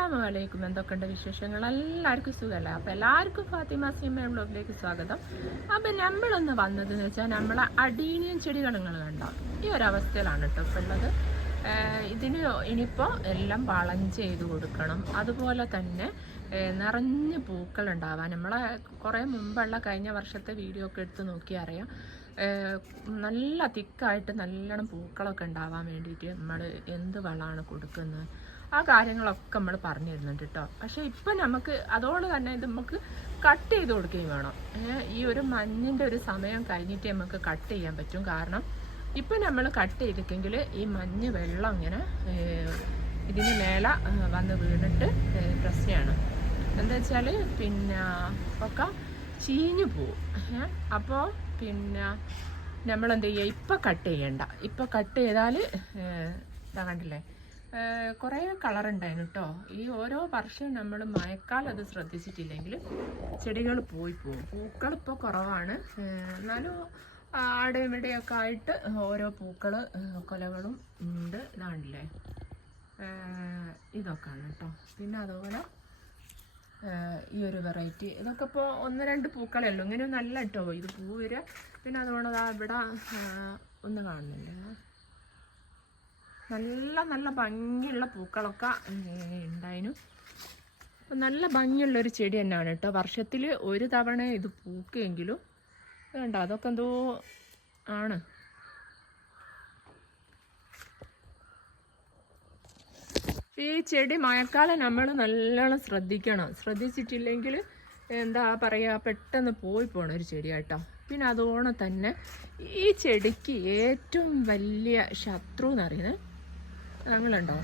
അസ്സലാമലൈക്കും. എന്തൊക്കെയുണ്ട് വിശേഷങ്ങൾ? എല്ലാവർക്കും സുഖമല്ലേ? അപ്പോൾ എല്ലാവർക്കും ഫാത്തിമ സിമ്മ വ്ലോഗിലേക്ക് സ്വാഗതം. അപ്പം നമ്മളൊന്ന് വന്നതെന്ന് വെച്ചാൽ നമ്മളെ അടീനിയൻ ചെടികൾ നിങ്ങൾ കണ്ടോ, ഈ ഒരവസ്ഥയിലാണ് കേട്ടോ ഇപ്പോൾ ഉള്ളത്. ഇതിന് ഇനിയിപ്പോൾ എല്ലാം വളം ചെയ്ത് കൊടുക്കണം. അതുപോലെ തന്നെ നിറഞ്ഞ് പൂക്കൾ ഉണ്ടാവാൻ നമ്മളെ കുറേ മുമ്പുള്ള കഴിഞ്ഞ വർഷത്തെ വീഡിയോ ഒക്കെ എടുത്ത് നോക്കിയാൽ അറിയാം. നല്ല തിക്കായിട്ട് നല്ലോണം പൂക്കളൊക്കെ ഉണ്ടാവാൻ വേണ്ടിയിട്ട് നമ്മൾ എന്ത് വളമാണ് കൊടുക്കുന്നത്, ആ കാര്യങ്ങളൊക്കെ നമ്മൾ പറഞ്ഞു തരുന്നുണ്ട് കേട്ടോ. പക്ഷേ ഇപ്പം നമുക്ക് അതോടെ തന്നെ ഇത് നമുക്ക് കട്ട് ചെയ്ത് കൊടുക്കുകയും വേണം. ഈ ഒരു മഞ്ഞിൻ്റെ ഒരു സമയം കഴിഞ്ഞിട്ട് നമുക്ക് കട്ട് ചെയ്യാൻ പറ്റും. കാരണം ഇപ്പം നമ്മൾ കട്ട് ചെയ്തിട്ടെങ്കിൽ ഈ മഞ്ഞ് വെള്ളം ഇങ്ങനെ ഇതിന് മേലെ വന്ന് വീണിട്ട് പ്രശ്നമാണ്. എന്താ വെച്ചാൽ പിന്നെ ഒക്കെ ചീഞ്ഞു പോവും. അപ്പോൾ പിന്നെ നമ്മളെന്ത് ചെയ്യുക, ഇപ്പം കട്ട് ചെയ്യണ്ട. ഇപ്പം കട്ട് ചെയ്താൽ ഇതാ കണ്ടില്ലേ, കുറേ കളറുണ്ടായിരുന്നു കേട്ടോ. ഈ ഓരോ വർഷവും നമ്മൾ മഴക്കാലം അത് ശ്രദ്ധിച്ചിട്ടില്ലെങ്കിൽ ചെടികൾ പോയി പോകും. പൂക്കൾ ഇപ്പോൾ കുറവാണ്, എന്നാലും ആടെ ഇവിടെയൊക്കെ ആയിട്ട് ഓരോ പൂക്കൾ കൊലകളും ഉണ്ട്. ഇതാണല്ലേ, ഇതൊക്കെയാണ് കേട്ടോ. പിന്നെ അതുപോലെ ഈ ഒരു വെറൈറ്റി ഇതൊക്കെ ഇപ്പോൾ 1-2 പൂക്കളേ ഉള്ളൂ. ഇങ്ങനെ നല്ല കേട്ടോ ഇത് പൂ വരിക. പിന്നെ അതുകൊണ്ട് ഇവിടെ ഒന്ന് കാണുന്നുണ്ട്, നല്ല നല്ല ഭംഗിയുള്ള പൂക്കളൊക്കെ ഉണ്ടായിരുന്നു. നല്ല ഭംഗിയുള്ളൊരു ചെടി തന്നെയാണ് കേട്ടോ. വർഷത്തിൽ ഒരു തവണ ഇത് പൂക്കെങ്കിലും വേണ്ട, അതൊക്കെ എന്തോ ആണ്. ഈ ചെടി മഴക്കാലം നമ്മൾ നല്ലോണം ശ്രദ്ധിക്കണം. ശ്രദ്ധിച്ചിട്ടില്ലെങ്കിൽ എന്താ പറയുക, പെട്ടെന്ന് പോയി പോകണം ഒരു ചെടി കേട്ടോ. പിന്നെ അതുപോലെ തന്നെ ഈ ചെടിക്ക് ഏറ്റവും വലിയ ശത്രു എന്ന് പറയുന്നത് ഞങ്ങളുണ്ടോ,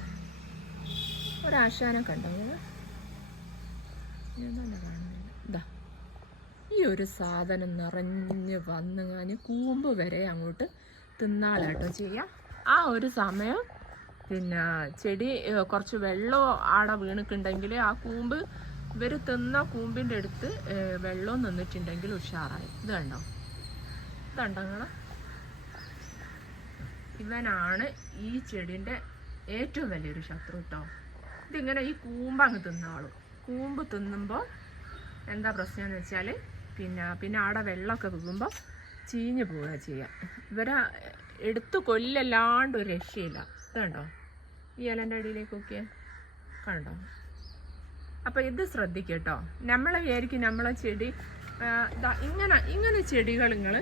ഒരാശാനൊക്കെ ഉണ്ടോ എന്താണ് കാണുന്നത്, ഇതാ ഈ ഒരു സാധനം നിറഞ്ഞ് വന്ന് ഞാൻ കൂമ്പ് വരെ അങ്ങോട്ട് തിന്നാളാട്ടോ ചെയ്യാം. ആ ഒരു സമയം പിന്നെ ചെടി കുറച്ച് വെള്ളം ആടെ വീണിട്ടുണ്ടെങ്കിൽ ആ കൂമ്പ് ഇവർ തിന്ന കൂമ്പിൻ്റെ അടുത്ത് വെള്ളം നിന്നിട്ടുണ്ടെങ്കിൽ ഉഷാറായി. ഇത് കണ്ടോ, ഇതുണ്ടോ നിങ്ങൾ, ഇവനാണ് ഈ ചെടീൻ്റെ ഏറ്റവും വലിയൊരു ശത്രു കേട്ടോ. ഇതിങ്ങനെ ഈ കൂമ്പ് അങ്ങ് തിന്നാളും. കൂമ്പ് തിന്നുമ്പോൾ എന്താ പ്രശ്നം എന്ന് വെച്ചാൽ പിന്നെ ആടെ വെള്ളമൊക്കെ വീഴുമ്പോൾ ചീഞ്ഞ് പോവുക ചെയ്യുക. ഇവരെ എടുത്ത് കൊല്ലല്ലാണ്ട് ഒരു രക്ഷയില്ല. ഇതുണ്ടോ ഈ ഇലൻ്റെ അടിയിലേക്കൊക്കെ കണ്ടോ. അപ്പോൾ ഇത് ശ്രദ്ധിക്കുക കേട്ടോ. നമ്മളെ വിചാരിക്കും നമ്മളെ ചെടി ഇങ്ങനെ ചെടികൾ നിങ്ങൾ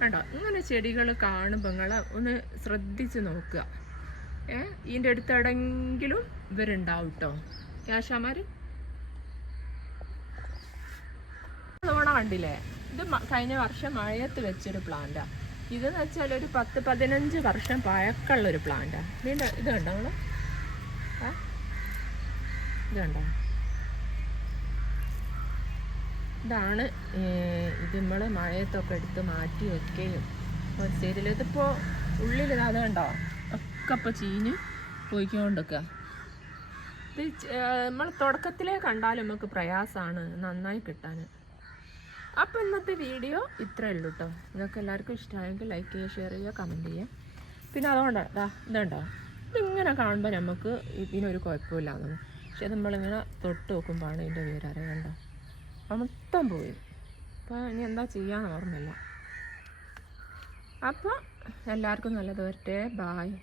കണ്ടോ, ഇങ്ങനെ ചെടികൾ കാണുമ്പോൾ നിങ്ങൾ ഒന്ന് ശ്രദ്ധിച്ച് നോക്കുക. ഇതിൻ്റെ അടുത്തെവിടെങ്കിലും ഇവരുണ്ടാവും കേട്ടോ, ക്യാഷാമാർ. അതുകൊണ്ട് കണ്ടില്ലേ, ഇത് കഴിഞ്ഞ വർഷം മഴയത്ത് വെച്ചൊരു പ്ലാന്റാണ്. ഇതെന്ന് വെച്ചാൽ ഒരു 10-15 വർഷം പഴക്കമുള്ളൊരു പ്ലാന്റാണ്. ഇത് കണ്ടോ നിങ്ങൾ, ഇത് കണ്ടോ, ഇതാണ്. ഇത് നമ്മൾ മഴയത്തൊക്കെ എടുത്ത് മാറ്റി വെക്കുകയും ശരിയില്ല. ഇതിപ്പോൾ ഉള്ളിൽ അത് കണ്ടോ ഒക്കെ ഇപ്പോൾ ചീഞ്ഞ് പോയിക്കൊണ്ടിരിക്കുക. ഇത് നമ്മൾ തുടക്കത്തിലേ കണ്ടാൽ നമുക്ക് പ്രയാസമാണ് നന്നായി കിട്ടാൻ. അപ്പോൾ ഇന്നത്തെ വീഡിയോ ഇത്രയേ ഉള്ളൂ കേട്ടോ. ഇതൊക്കെ എല്ലാവർക്കും ഇഷ്ടമായെങ്കിൽ ലൈക്ക് ചെയ്യുക, ഷെയർ ചെയ്യുക, കമൻറ്റ് ചെയ്യുക. പിന്നെ അതുകൊണ്ട് ഇതുണ്ടോ, ഇതിങ്ങനെ കാണുമ്പോൾ നമുക്ക് ഇതിനൊരു കുഴപ്പമില്ലാന്ന്. പക്ഷെ നമ്മളിങ്ങനെ തൊട്ട് നോക്കുമ്പോഴാണ് ഇതിൻ്റെ പേര് അറിയണ്ടോ, മൊത്തം പോയി. അപ്പോൾ ഇനി എന്താ ചെയ്യാന്ന് ഓർമ്മയില്ല. അപ്പോൾ എല്ലാവർക്കും നല്ലത് വരട്ടെ. ബായ്.